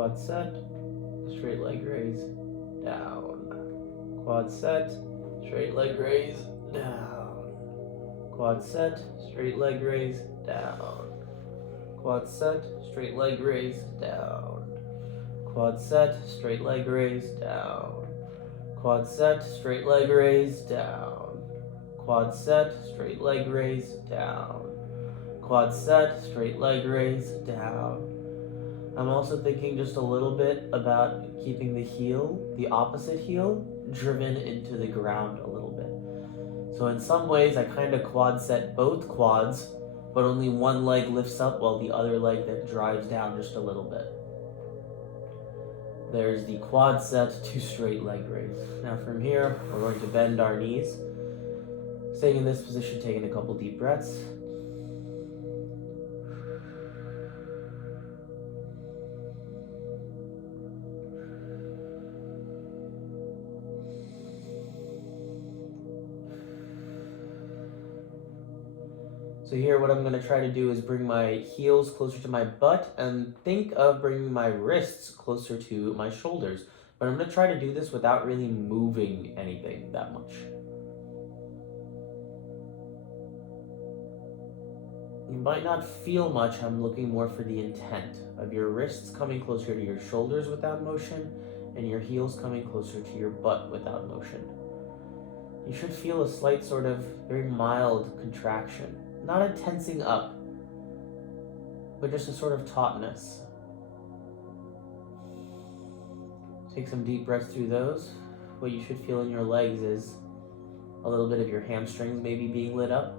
Quad set, straight leg raise, down. Quad set, straight leg raise, down. Quad set, straight leg raise, down. Quad set, straight leg raise, down. Quad set, straight leg raise, down. Quad set, straight leg raise, down. Quad set, straight leg raise, down. Quad set, straight leg raise, down. I'm also thinking just a little bit about keeping the heel, the opposite heel, driven into the ground a little bit. So in some ways, I kind of quad set both quads, but only one leg lifts up while the other leg then drives down just a little bit. There's the quad set to straight leg raise. Now from here, we're going to bend our knees. Staying in this position, taking a couple deep breaths. So here what I'm going to try to do is bring my heels closer to my butt and think of bringing my wrists closer to my shoulders. But I'm going to try to do this without really moving anything that much. You might not feel much. I'm looking more for the intent of your wrists coming closer to your shoulders without motion and your heels coming closer to your butt without motion. You should feel a slight sort of very mild contraction. Not a tensing up, but just a sort of tautness. Take some deep breaths through those. What you should feel in your legs is a little bit of your hamstrings maybe being lit up.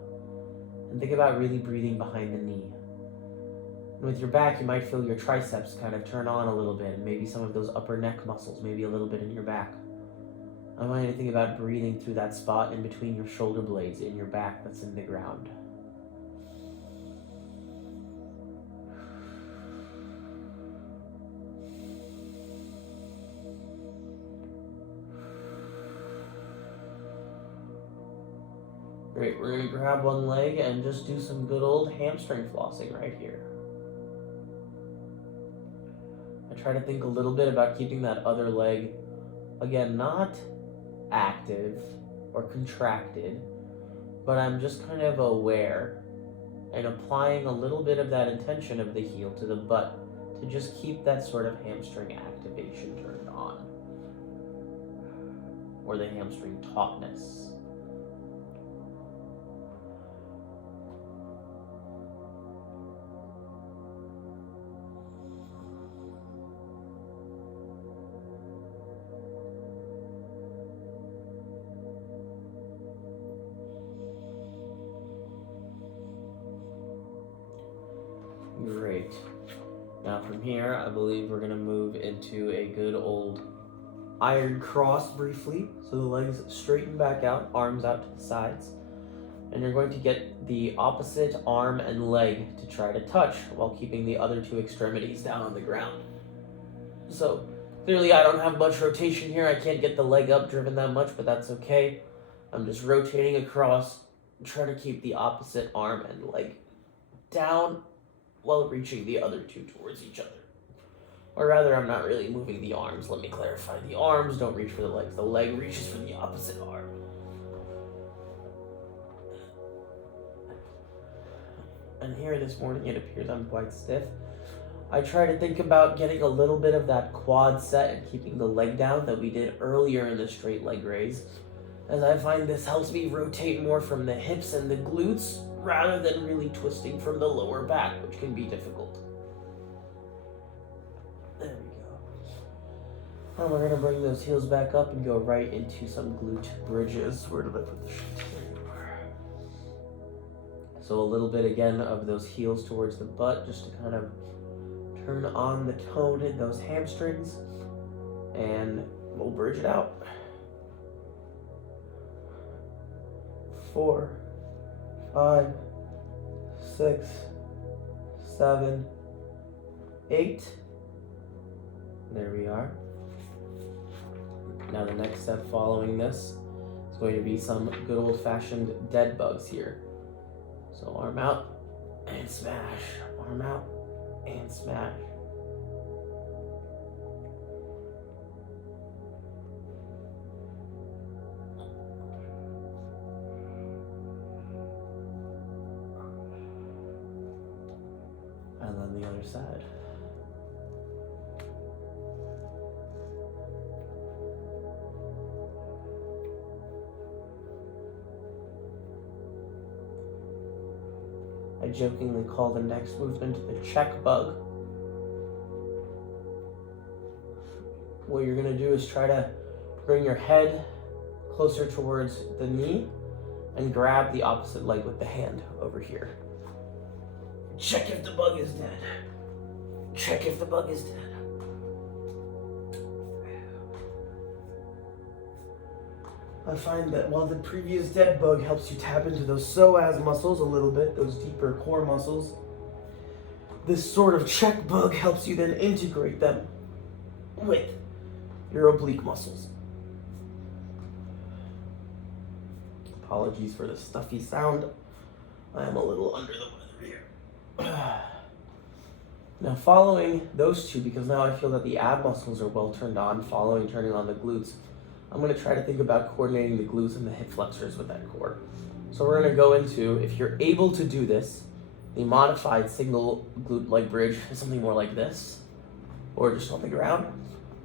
And think about really breathing behind the knee. And with your back, you might feel your triceps kind of turn on a little bit, and maybe some of those upper neck muscles, maybe a little bit in your back. I want you to think about breathing through that spot in between your shoulder blades in your back that's in the ground. Great, we're going to grab one leg and just do some good old hamstring flossing right here. I try to think a little bit about keeping that other leg, again, not active or contracted, but I'm just kind of aware and applying a little bit of that intention of the heel to the butt to just keep that sort of hamstring activation turned on, or the hamstring tautness. Great. Now from here, I believe we're going to move into a good old iron cross briefly. So the legs straighten back out, arms out to the sides. And you're going to get the opposite arm and leg to try to touch while keeping the other two extremities down on the ground. So clearly I don't have much rotation here. I can't get the leg up driven that much, but that's okay. I'm just rotating across, trying to keep the opposite arm and leg down while reaching the other two towards each other. Or rather, I'm not really moving the arms. Let me clarify. The arms don't reach for the legs. The leg reaches for the opposite arm. And here this morning, it appears I'm quite stiff. I try to think about getting a little bit of that quad set and keeping the leg down that we did earlier in the straight leg raise, as I find this helps me rotate more from the hips and the glutes rather than really twisting from the lower back, which can be difficult. There we go. And we're going to bring those heels back up and go right into some glute bridges. Where did I put the sheet? There you are. So a little bit again of those heels towards the butt, just to kind of turn on the tone in those hamstrings, and we'll bridge it out. 4, 5, 6, 7, 8. There we are. Now the next step following this is going to be some good old-fashioned dead bugs here. So arm out and smash, arm out and smash. on the other side. I jokingly call the next movement the check bug. What you're gonna do is try to bring your head closer towards the knee and grab the opposite leg with the hand over here. Check if the bug is dead. Check if the bug is dead. I find that while the previous dead bug helps you tap into those psoas muscles a little bit, those deeper core muscles, this sort of check bug helps you then integrate them with your oblique muscles. Apologies for the stuffy sound. I am a little under the weather here. Now following those two, because now I feel that the ab muscles are well turned on, following turning on the glutes, I'm going to try to think about coordinating the glutes and the hip flexors with that core. So we're going to go into, if you're able to do this, the modified single glute leg bridge is something more like this, or just on the ground.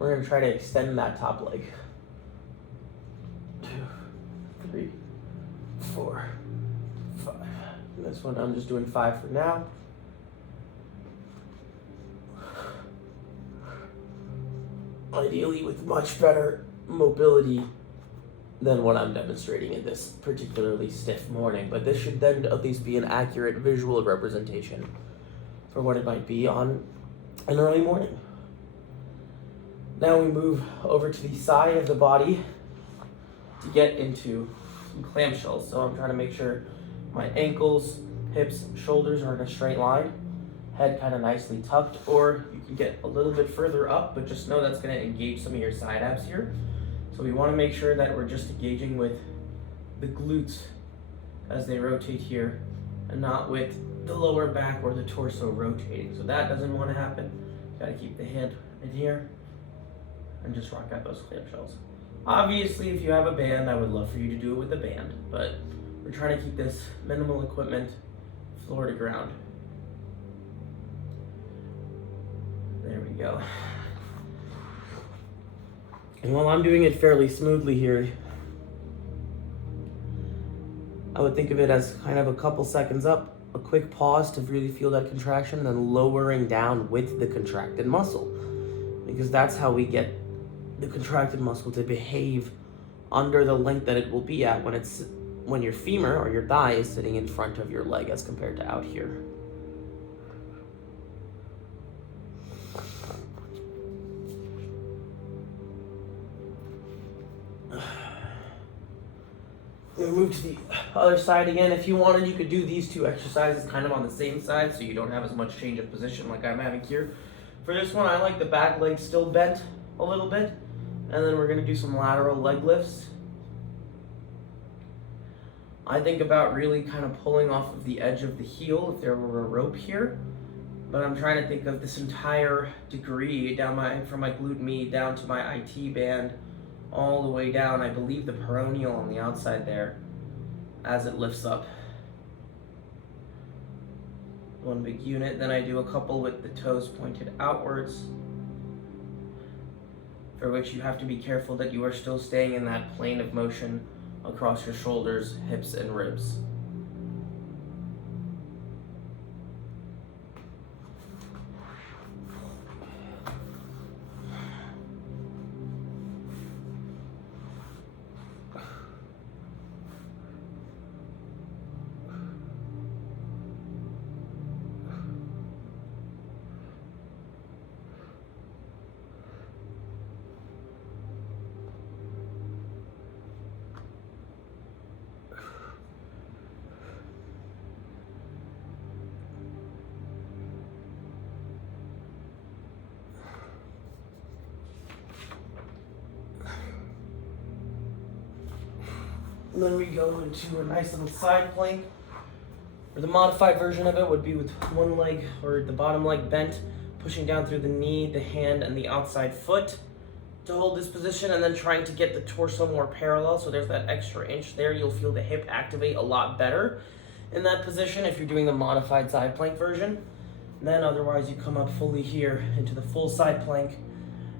We're going to try to extend that top leg. 2, 3, 4, 5. And this one I'm just doing 5 for now. Ideally with much better mobility than what I'm demonstrating in this particularly stiff morning, but this should then at least be an accurate visual representation for what it might be on an early morning. Now we move over to the side of the body to get into some clamshells. So I'm trying to make sure my ankles, hips, shoulders are in a straight line, head kind of nicely tucked, or you can get a little bit further up, but just know that's going to engage some of your side abs here. So we want to make sure that we're just engaging with the glutes as they rotate here and not with the lower back or the torso rotating. So that doesn't want to happen. Got to keep the hand in here and just rock out those clamshells. Obviously, if you have a band, I would love for you to do it with a band, but we're trying to keep this minimal equipment floor to ground. There we go. And while I'm doing it fairly smoothly here, I would think of it as kind of a couple seconds up, a quick pause to really feel that contraction, and then lowering down with the contracted muscle. Because that's how we get the contracted muscle to behave under the length that it will be at when your femur or your thigh is sitting in front of your leg as compared to out here. We move to the other side again. If you wanted, you could do these two exercises kind of on the same side so you don't have as much change of position like I'm having here. For this one, I like the back leg still bent a little bit. And then we're going to do some lateral leg lifts. I think about really kind of pulling off of the edge of the heel if there were a rope here. But I'm trying to think of this entire degree down from my glute med down to my IT band, all the way down, I believe the peroneal on the outside there, as it lifts up. One big unit, then I do a couple with the toes pointed outwards, for which you have to be careful that you are still staying in that plane of motion across your shoulders, hips, and ribs. And then we go into a nice little side plank, or the modified version of it would be with one leg or the bottom leg bent, pushing down through the knee, the hand, and the outside foot to hold this position, and then trying to get the torso more parallel. So there's that extra inch there. You'll feel the hip activate a lot better in that position if you're doing the modified side plank version. And then otherwise you come up fully here into the full side plank.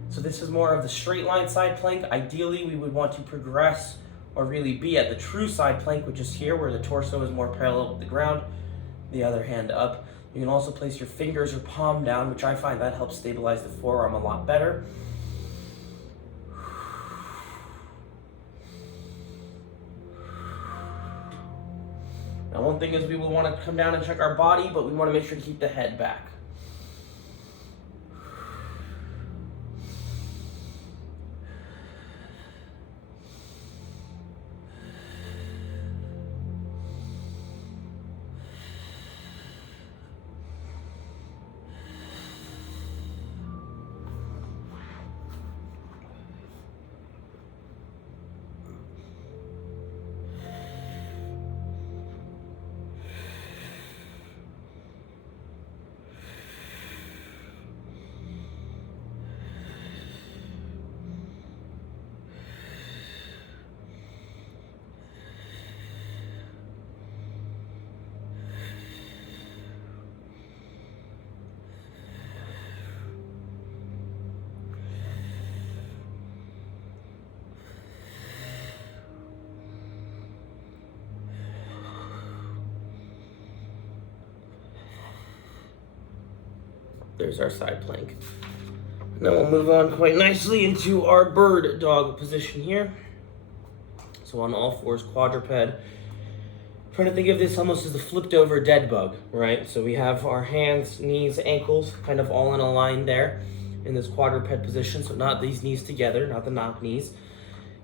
So this is more of the straight line side plank. Ideally, we would want to progress or really be at the true side plank, which is here where the torso is more parallel with the ground, the other hand up. You can also place your fingers or palm down, which I find that helps stabilize the forearm a lot better. Now, one thing is we will want to come down and check our body, but we want to make sure to keep the head back. There's our side plank. Now we'll move on quite nicely into our bird dog position here. So on all fours, quadruped. Trying to think of this almost as a flipped over dead bug, right? So we have our hands, knees, ankles kind of all in a line there in this quadruped position. So not these knees together, not the knock knees.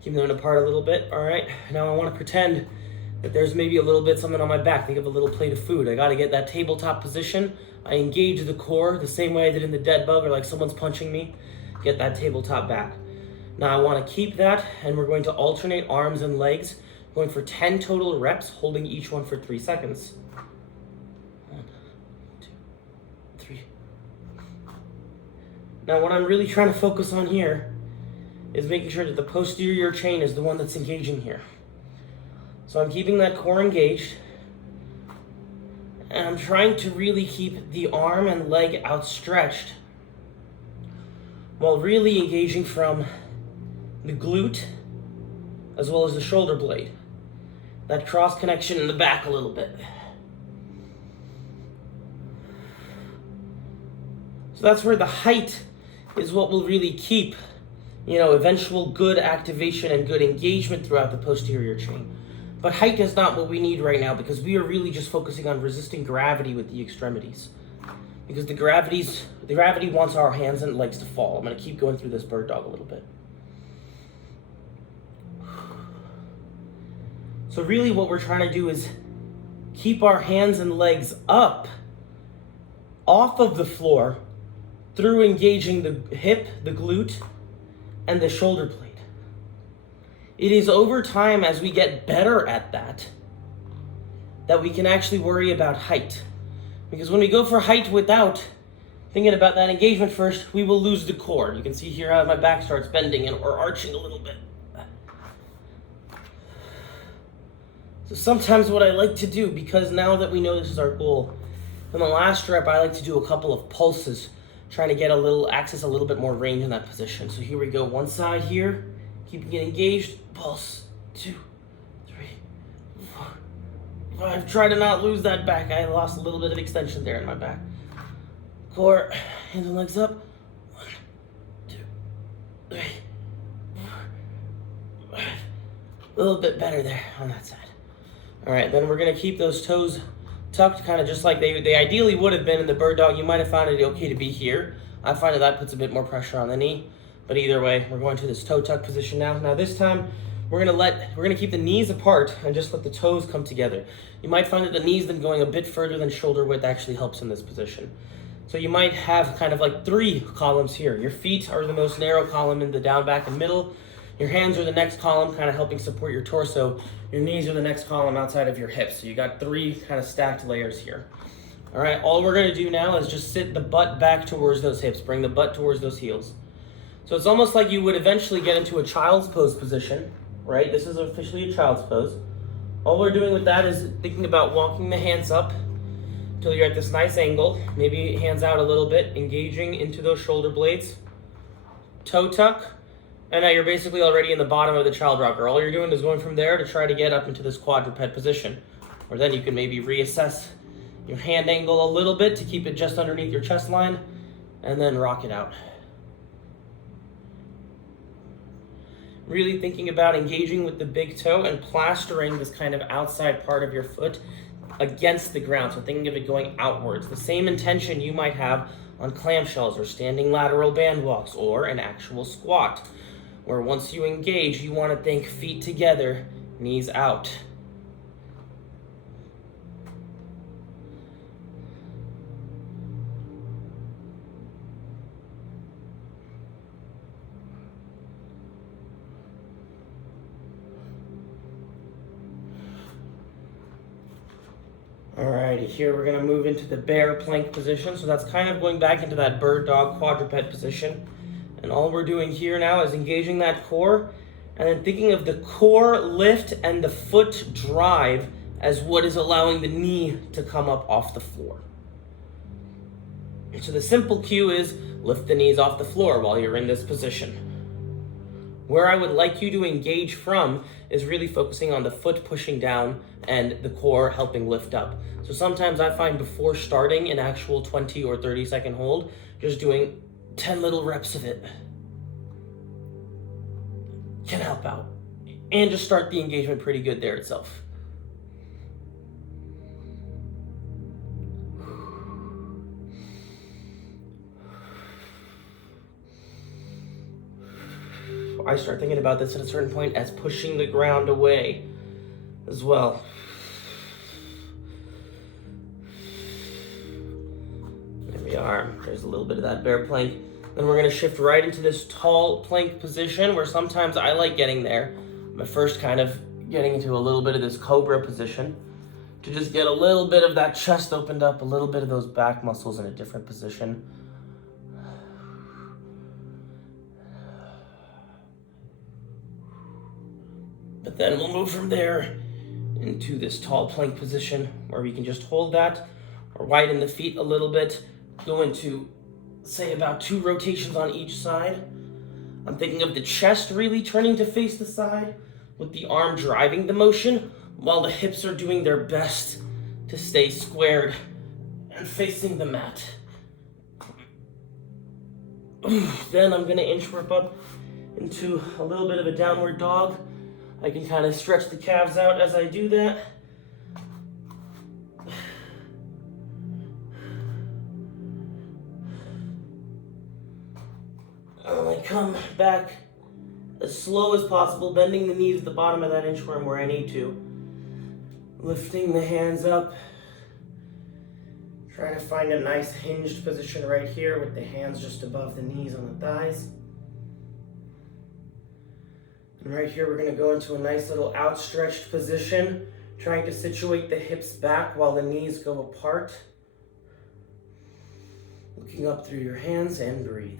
Keep them apart a little bit, all right? Now I want to pretend that there's maybe a little bit something on my back. Think of a little plate of food. I got to get that tabletop position. I engage the core the same way I did in the dead bug, or like someone's punching me. Get that tabletop back. Now I want to keep that, and we're going to alternate arms and legs, going for 10 total reps, holding each one for 3 seconds. 1, 2, 3. Now what I'm really trying to focus on here is making sure that the posterior chain is the one that's engaging here. So I'm keeping that core engaged, and I'm trying to really keep the arm and leg outstretched while really engaging from the glute as well as the shoulder blade. That cross connection in the back a little bit. So that's where the height is what will really keep, eventual good activation and good engagement throughout the posterior chain. But height is not what we need right now, because we are really just focusing on resisting gravity with the extremities. Because the gravity wants our hands and legs to fall. I'm going to keep going through this bird dog a little bit. So really what we're trying to do is keep our hands and legs up off of the floor through engaging the hip, the glute, and the shoulder blade. It is over time, as we get better at that we can actually worry about height. Because when we go for height without thinking about that engagement first, we will lose the core. You can see here how my back starts bending or arching a little bit. So sometimes what I like to do, because now that we know this is our goal, in the last rep I like to do a couple of pulses, trying to get access a little bit more range in that position. So here we go, one side here, keeping it engaged, pulse, 2, 3, 4, 5. Try to not lose that back. I lost a little bit of extension there in my back. Core, hands and legs up. 1, 2, 3, 4, 5. A little bit better there on that side. All right, then we're gonna keep those toes tucked, kind of just like they ideally would have been in the bird dog. You might have found it okay to be here. I find that puts a bit more pressure on the knee, but either way, we're going to this toe tuck position now. Now this time, we're gonna keep the knees apart and just let the toes come together. You might find that the knees then going a bit further than shoulder width actually helps in this position. So you might have kind of like 3 columns here. Your feet are the most narrow column in the down, back, and middle. Your hands are the next column, kind of helping support your torso. Your knees are the next column outside of your hips. So you got 3 kind of stacked layers here. All right, all we're gonna do now is just sit the butt back towards those hips. Bring the butt towards those heels. So it's almost like you would eventually get into a child's pose position, right? This is officially a child's pose. All we're doing with that is thinking about walking the hands up, till you're at this nice angle. Maybe hands out a little bit, engaging into those shoulder blades. Toe tuck. And now you're basically already in the bottom of the child rocker. All you're doing is going from there to try to get up into this quadruped position. Or then you can maybe reassess your hand angle a little bit to keep it just underneath your chest line, and then rock it out. Really thinking about engaging with the big toe and plastering this kind of outside part of your foot against the ground. So thinking of it going outwards. The same intention you might have on clamshells or standing lateral band walks or an actual squat, where once you engage, you want to think feet together, knees out. Alrighty, here we're gonna move into the bear plank position. So that's kind of going back into that bird dog quadruped position. And all we're doing here now is engaging that core and then thinking of the core lift and the foot drive as what is allowing the knee to come up off the floor. So the simple cue is lift the knees off the floor while you're in this position. Where I would like you to engage from is really focusing on the foot pushing down and the core helping lift up. So sometimes I find before starting an actual 20 or 30 second hold, just doing 10 little reps of it can help out and just start the engagement pretty good there itself. I start thinking about this at a certain point as pushing the ground away as well. There we are. There's a little bit of that bear plank. Then we're going to shift right into this tall plank position where sometimes I like getting there. But first kind of getting into a little bit of this cobra position to just get a little bit of that chest opened up, a little bit of those back muscles in a different position. But then we'll move from there into this tall plank position where we can just hold that or widen the feet a little bit, go into, say, about 2 rotations on each side. I'm thinking of the chest really turning to face the side with the arm driving the motion while the hips are doing their best to stay squared and facing the mat. Then I'm going to inch rope up into a little bit of a downward dog. I can kind of stretch the calves out as I do that. I come back as slow as possible, bending the knees at the bottom of that inchworm where I need to. Lifting the hands up. Trying to find a nice hinged position right here with the hands just above the knees on the thighs. And right here, we're going to go into a nice little outstretched position, trying to situate the hips back while the knees go apart. Looking up through your hands and breathe.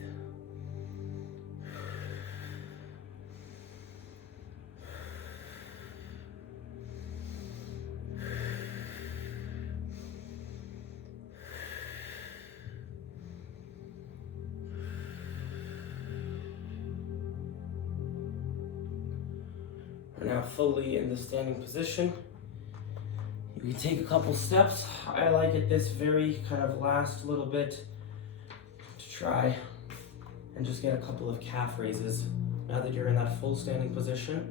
We're now fully in the standing position. You can take a couple steps. I like it this very kind of last little bit to try and just get a couple of calf raises. Now that you're in that full standing position,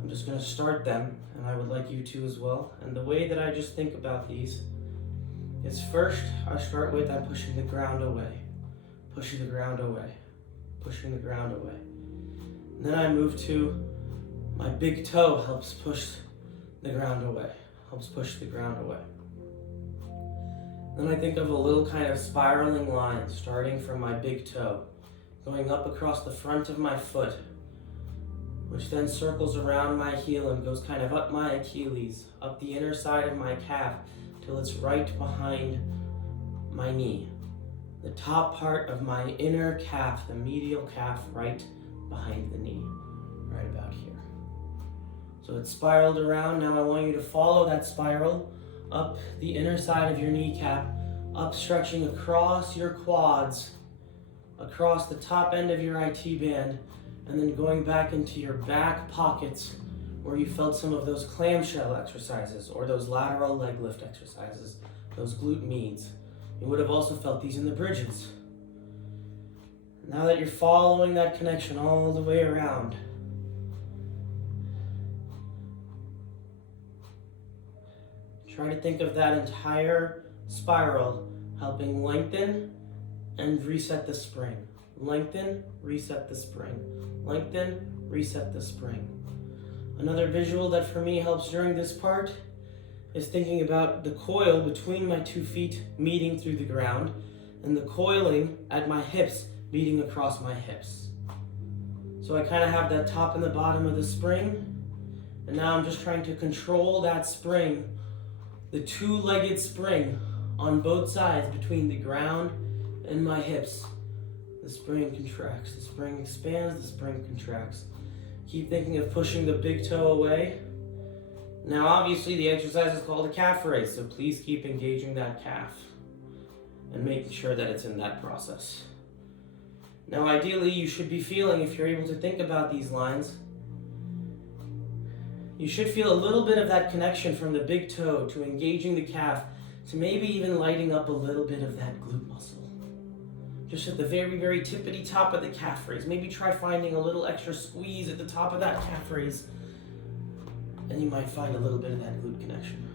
I'm just going to start them, and I would like you to as well. And the way that I just think about these is first, I start with I'm pushing the ground away, pushing the ground away, pushing the ground away. And then I move to my big toe helps push the ground away, helps push the ground away. Then I think of a little kind of spiraling line starting from my big toe, going up across the front of my foot, which then circles around my heel and goes kind of up my Achilles, up the inner side of my calf, till it's right behind my knee. The top part of my inner calf, the medial calf, right behind the knee, right about here. So it's spiraled around. Now I want you to follow that spiral up the inner side of your kneecap, up stretching across your quads, across the top end of your IT band, and then going back into your back pockets where you felt some of those clamshell exercises or those lateral leg lift exercises, those glute medes. You would have also felt these in the bridges. Now that you're following that connection all the way around, try to think of that entire spiral helping lengthen and reset the spring. Lengthen, reset the spring. Lengthen, reset the spring. Another visual that for me helps during this part is thinking about the coil between my 2 feet meeting through the ground and the coiling at my hips meeting across my hips. So I kind of have that top and the bottom of the spring, and now I'm just trying to control that spring, the two-legged spring on both sides between the ground and my hips. The spring contracts, the spring expands, the spring contracts. Keep thinking of pushing the big toe away. Now obviously the exercise is called a calf raise, so please keep engaging that calf and making sure that it's in that process. Now ideally you should be feeling, if you're able to think about these lines, you should feel a little bit of that connection from the big toe to engaging the calf to maybe even lighting up a little bit of that glute muscle. Just at the very, very tippity top of the calf raise. Maybe try finding a little extra squeeze at the top of that calf raise, and you might find a little bit of that glute connection.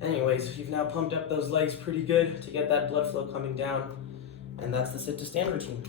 Anyways, you've now pumped up those legs pretty good to get that blood flow coming down, and that's the sit to stand routine.